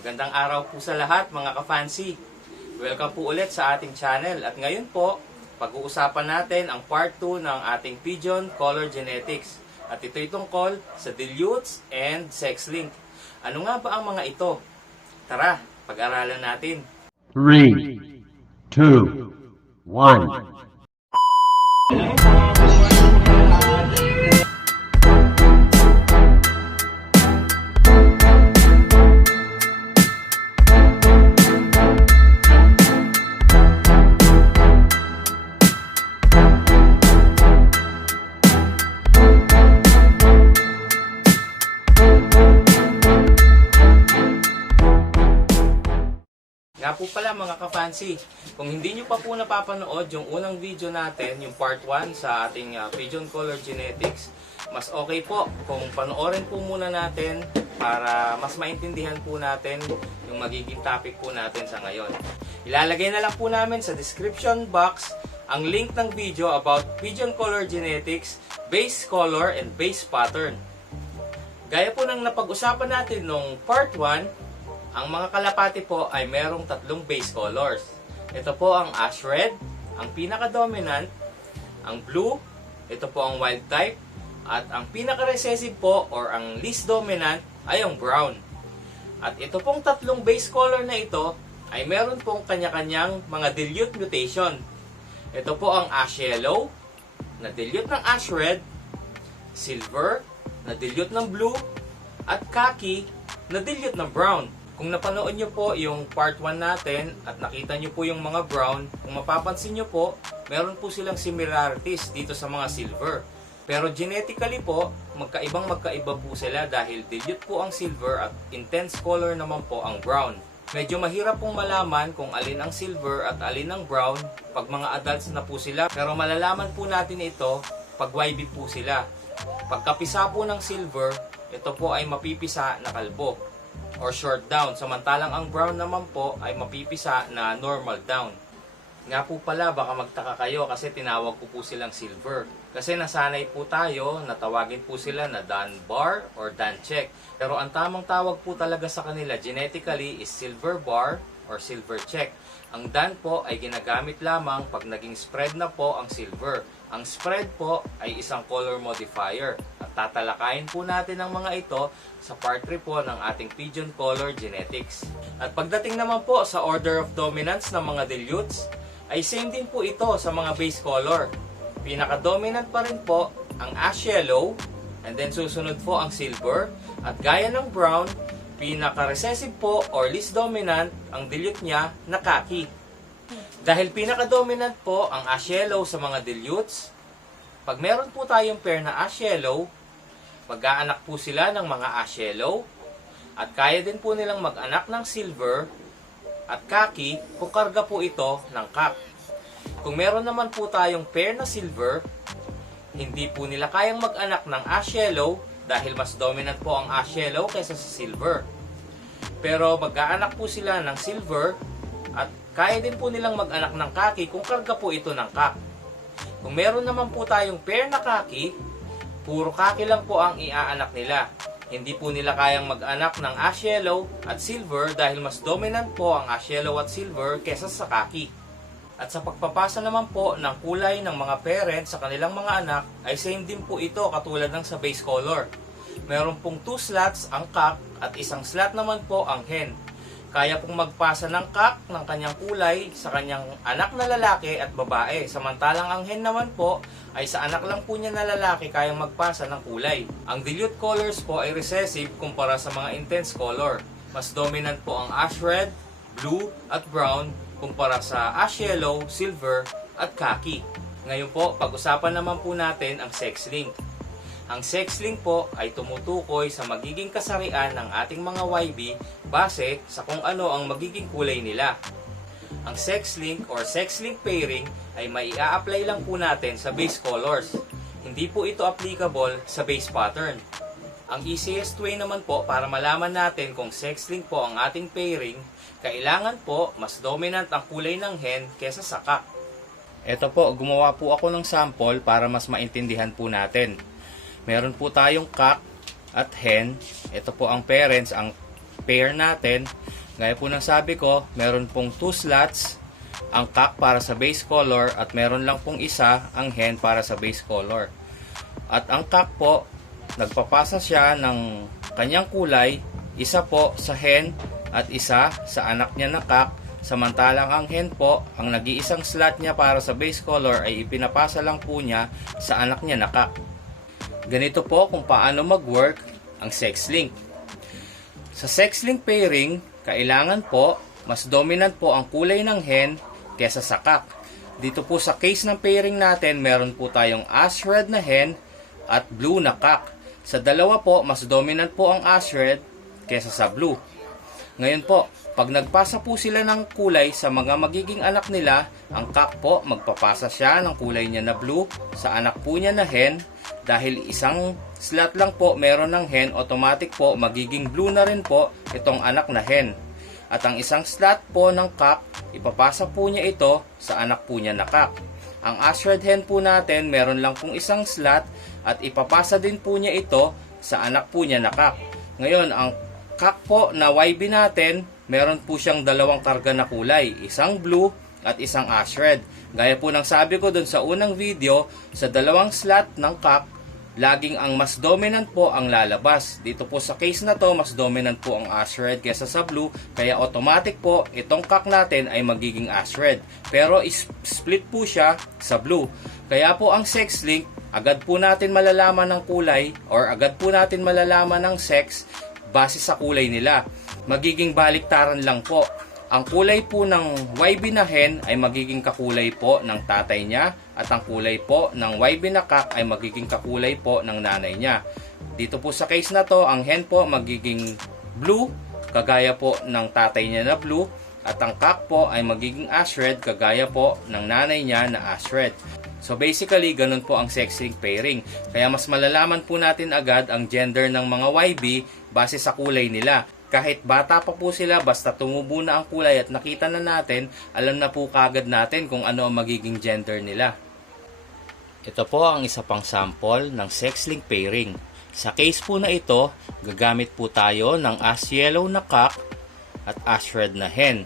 Magandang araw po sa lahat mga ka-fancy. Welcome po ulit sa ating channel. At ngayon po, pag-uusapan natin ang part 2 ng ating Pigeon Color Genetics. At ito'y tungkol sa dilutes and sex link. Ano nga ba ang mga ito? Tara, pag-aralan natin. 3, 2, 1. Nga po pala mga ka-fancy, kung hindi nyo pa po napapanood yung unang video natin, yung part 1 sa ating Pigeon Color Genetics, mas okay po kung panoorin po muna natin para mas maintindihan po natin yung magiging topic po natin sa ngayon. Ilalagay na lang po namin sa description box ang link ng video about Pigeon Color Genetics, base color and base pattern. Gaya po ng napag-usapan natin nung part 1, ang mga kalapati po ay merong tatlong base colors. Ito po ang ash red, ang pinaka-dominant, ang blue, ito po ang wild type, at ang pinaka-recessive po or ang least dominant ay ang brown. At ito pong tatlong base color na ito ay meron pong kanya-kanyang mga dilute mutation. Ito po ang ash yellow, na dilute ng ash red, silver, na dilute ng blue, at khaki, na dilute ng brown. Kung napanood nyo po yung part 1 natin at nakita nyo po yung mga brown, kung mapapansin nyo po, meron po silang similarities dito sa mga silver. Pero genetically po, magkaiba po sila dahil dilute po ang silver at intense color naman po ang brown. Medyo mahirap pong malaman kung alin ang silver at alin ang brown pag mga adults na po sila. Pero malalaman po natin ito pag YB po sila. Pagkapisa po ng silver, ito po ay mapipisa na kalbo or short down, samantalang ang brown naman po ay mapipisa na normal down. Nga po pala, baka magtaka kayo kasi tinawag ko po silang silver. Kasi nasanay po tayo na tawagin po sila na Dunbar or Duncheck. Pero ang tamang tawag po talaga sa kanila genetically is silver bar or silver check. Ang dun po ay ginagamit lamang pag naging spread na po ang silver. Ang spread po ay isang color modifier. At tatalakayin po natin ang mga ito sa part 3 po ng ating Pigeon Color Genetics. At pagdating naman po sa order of dominance ng mga dilutes, ay same din po ito sa mga base color. Pinaka-dominant pa rin po ang ash yellow, and then susunod po ang silver, at gaya ng brown, pinaka-recessive po or least dominant ang dilute niya na khaki. Dahil pinaka-dominant po ang ash yellow sa mga dilutes, pag meron po tayong pair na ash yellow, mag-aanak po sila ng mga ash yellow, at kaya din po nilang mag-anak ng silver at khaki kung karga po ito ng kak. Kung meron naman po tayong pair na silver, hindi po nila kayang mag-anak ng ash yellow dahil mas dominant po ang ash yellow kaysa sa silver. Pero mag-aanak po sila ng silver at kaya din po nilang mag-anak ng khaki kung karga po ito ng kak. Kung meron naman po tayong pair na khaki, puro khaki lang po ang iaanak nila. Hindi po nila kayang mag-anak ng ash yellow at silver dahil mas dominant po ang ash yellow at silver kaysa sa khaki. At sa pagpapasa naman po ng kulay ng mga parents sa kanilang mga anak ay same din po ito katulad ng sa base color. Meron pong 2 slots ang cock at isang slot naman po ang hen. Kaya pong magpasa ng cock ng kanyang kulay sa kanyang anak na lalaki at babae. Samantalang ang hen naman po ay sa anak lang po niya na lalaki kayang magpasa ng kulay. Ang dilute colors po ay recessive kumpara sa mga intense color. Mas dominant po ang ash red, blue at brown kumpara sa ash yellow, silver at khaki. Ngayon po, pag-usapan naman po natin ang sex link. Ang sex link po ay tumutukoy sa magiging kasarian ng ating mga YB base sa kung ano ang magiging kulay nila. Ang sex link or sex link pairing ay mai-a-apply lang po natin sa base colors. Hindi po ito applicable sa base pattern. Ang easiest way naman po para malaman natin kung sex link po ang ating pairing, kailangan po mas dominant ang kulay ng hen kesa sa cock. Ito po, gumawa po ako ng sample para mas maintindihan po natin. Meron po tayong cock at hen. Ito po ang parents, ang pair natin. Gaya po ng sabi ko, meron pong 2 slots ang cock para sa base color at meron lang pong isa ang hen para sa base color. At ang cock po, nagpapasa siya ng kanyang kulay, isa po sa hen at isa sa anak niya na cock. Samantalang ang hen po, ang nag-iisang slot niya para sa base color ay ipinapasa lang po niya sa anak niya na cock. Ganito po kung paano mag-work ang sex link. Sa sex link pairing, kailangan po mas dominant po ang kulay ng hen kesa sa cock. Dito po sa case ng pairing natin, meron po tayong ash red na hen at blue na cock. Sa dalawa po, mas dominant po ang ash red kesa sa blue. Ngayon po, pag nagpasa po sila ng kulay sa mga magiging anak nila, ang cock po magpapasa siya ng kulay niya na blue sa anak po niya na hen. Dahil isang slot lang po meron ng hen, automatic po magiging blue na rin po itong anak na hen. At ang isang slot po ng cock, ipapasa po niya ito sa anak po niya na cock. Ang ash red hen po natin, meron lang pong isang slot at ipapasa din po niya ito sa anak po niya na cock. Ngayon, ang cock po na YB natin, meron po siyang dalawang karga na kulay, isang blue at isang ash red. Gaya po ng sabi ko dun sa unang video, sa dalawang slot ng cock, laging ang mas dominant po ang lalabas. Dito po sa case na to, mas dominant po ang ash red kesa sa blue, kaya automatic po itong cock natin ay magiging ash red. Pero split po siya sa blue. Kaya po ang sex link, agad po natin malalaman ng kulay or agad po natin malalaman ng sex base sa kulay nila. Magiging baliktaran lang po. Ang kulay po ng YB na hen ay magiging kakulay po ng tatay niya at ang kulay po ng YB na cock ay magiging kakulay po ng nanay niya. Dito po sa case na to, ang hen po magiging blue, kagaya po ng tatay niya na blue, at ang cock po ay magiging ash red, kagaya po ng nanay niya na ash red. So basically, ganun po ang sex link pairing. Kaya mas malalaman po natin agad ang gender ng mga YB base sa kulay nila. Kahit bata pa po sila, basta tumubo na ang kulay at nakita na natin, alam na po kagad natin kung ano ang magiging gender nila. Ito po ang isa pang sample ng sex link pairing. Sa case po na ito, gagamit po tayo ng ash yellow na cock at ash red na hen.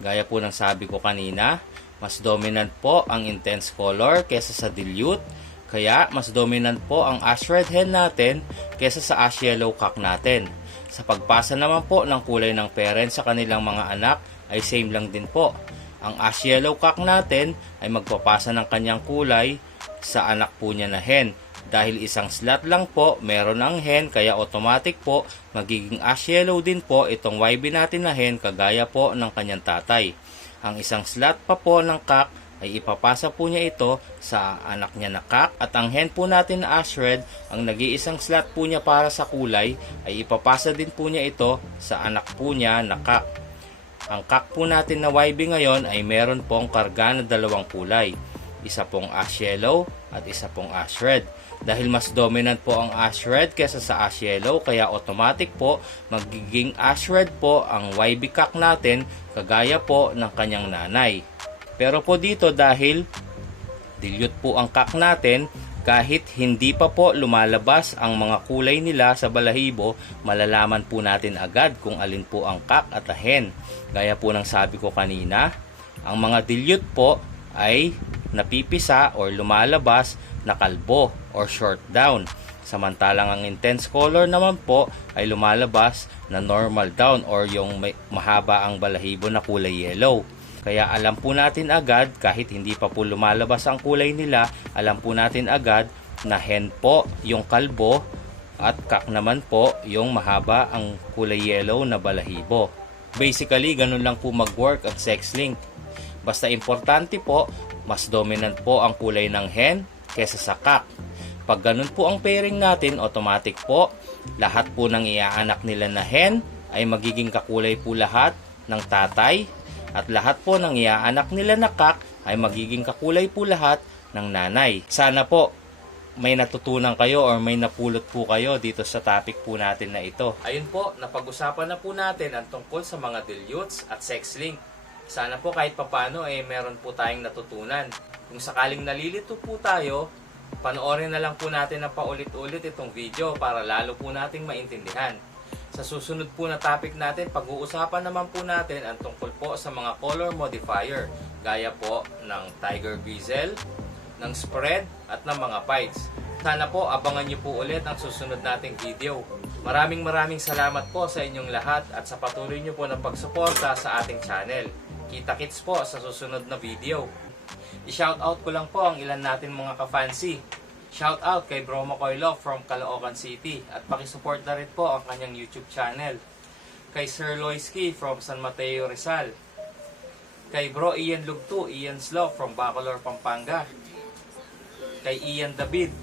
Gaya po ng sabi ko kanina, mas dominant po ang intense color kesa sa dilute, kaya mas dominant po ang ash red hen natin kesa sa ash yellow cock natin. Sa pagpasa naman po ng kulay ng parents sa kanilang mga anak ay same lang din po. Ang ash yellow cock natin ay magpapasa ng kanyang kulay sa anak po niya na hen. Dahil isang slot lang po meron ang hen, kaya automatic po magiging ash yellow din po itong YB natin na hen, kagaya po ng kanyang tatay. Ang isang slot pa po ng cock ay ipapasa po niya ito sa anak niya na cock, at ang hen po natin na ash red, ang nag-iisang slot po niya para sa kulay ay ipapasa din po niya ito sa anak po niya na cock. Ang cock po natin na YB ngayon ay meron pong karga na dalawang kulay, isa pong ash yellow at isa pong ash red. Dahil mas dominant po ang ash red kesa sa ash yellow, kaya automatic po magiging ash red po ang YB cock natin, kagaya po ng kanyang nanay. Pero po dito, dahil dilute po ang cock natin, kahit hindi pa po lumalabas ang mga kulay nila sa balahibo, malalaman po natin agad kung alin po ang cock at hen. Gaya po ng sabi ko kanina, ang mga dilute po ay napipisa or lumalabas na kalbo or short down. Samantalang ang intense color naman po ay lumalabas na normal down or yung mahaba ang balahibo na kulay yellow. Kaya alam po natin agad, kahit hindi pa po lumalabas ang kulay nila, alam po natin agad na hen po yung kalbo at cock naman po yung mahaba ang kulay yellow na balahibo. Basically, ganun lang po mag-work ang sex link. Basta importante po, mas dominant po ang kulay ng hen kesa sa cock. Pag ganun po ang pairing natin, automatic po, lahat po ng iaanak nila na hen ay magiging kakulay po lahat ng tatay, at lahat po ng iaanak nila na cock ay magiging kakulay po lahat ng nanay. Sana po may natutunan kayo or may napulot po kayo dito sa topic po natin na ito. Ayun po, napag-usapan na po natin ang tungkol sa mga dilutes at sex link. Sana po kahit papano meron po tayong natutunan. Kung sakaling nalilito po tayo, panoorin na lang po natin na paulit-ulit itong video para lalo po nating maintindihan. Sa susunod po na topic natin, pag-uusapan naman po natin ang tungkol po sa mga color modifier, gaya po ng Tiger Bezel, ng spread at ng mga pites. Sana po abangan niyo po ulit ang susunod nating video. Maraming salamat po sa inyong lahat at sa patuloy niyo po ng pagsuporta sa ating channel. Kita-kits po sa susunod na video. I-shoutout ko lang po ang ilan natin mga ka-fancy. Shoutout kay Bro Makoy Love from Caloocan City at pakisupport na rin po ang kanyang YouTube channel. Kay Sir Loisky from San Mateo Rizal. Kay Bro Ian Lugto, Ian's Love from Bacolor, Pampanga. Kay Ian David.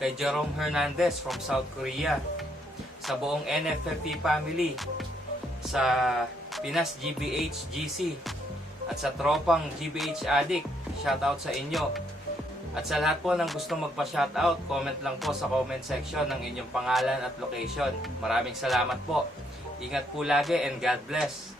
Kay Jerome Hernandez from South Korea. Sa buong NFFP family. Sa Pinas GBH GC. At sa tropang GBH Addict, shoutout sa inyo. At sa lahat po ng gusto magpa-shoutout, comment lang po sa comment section ng inyong pangalan at location. Maraming salamat po. Ingat po lagi and God bless.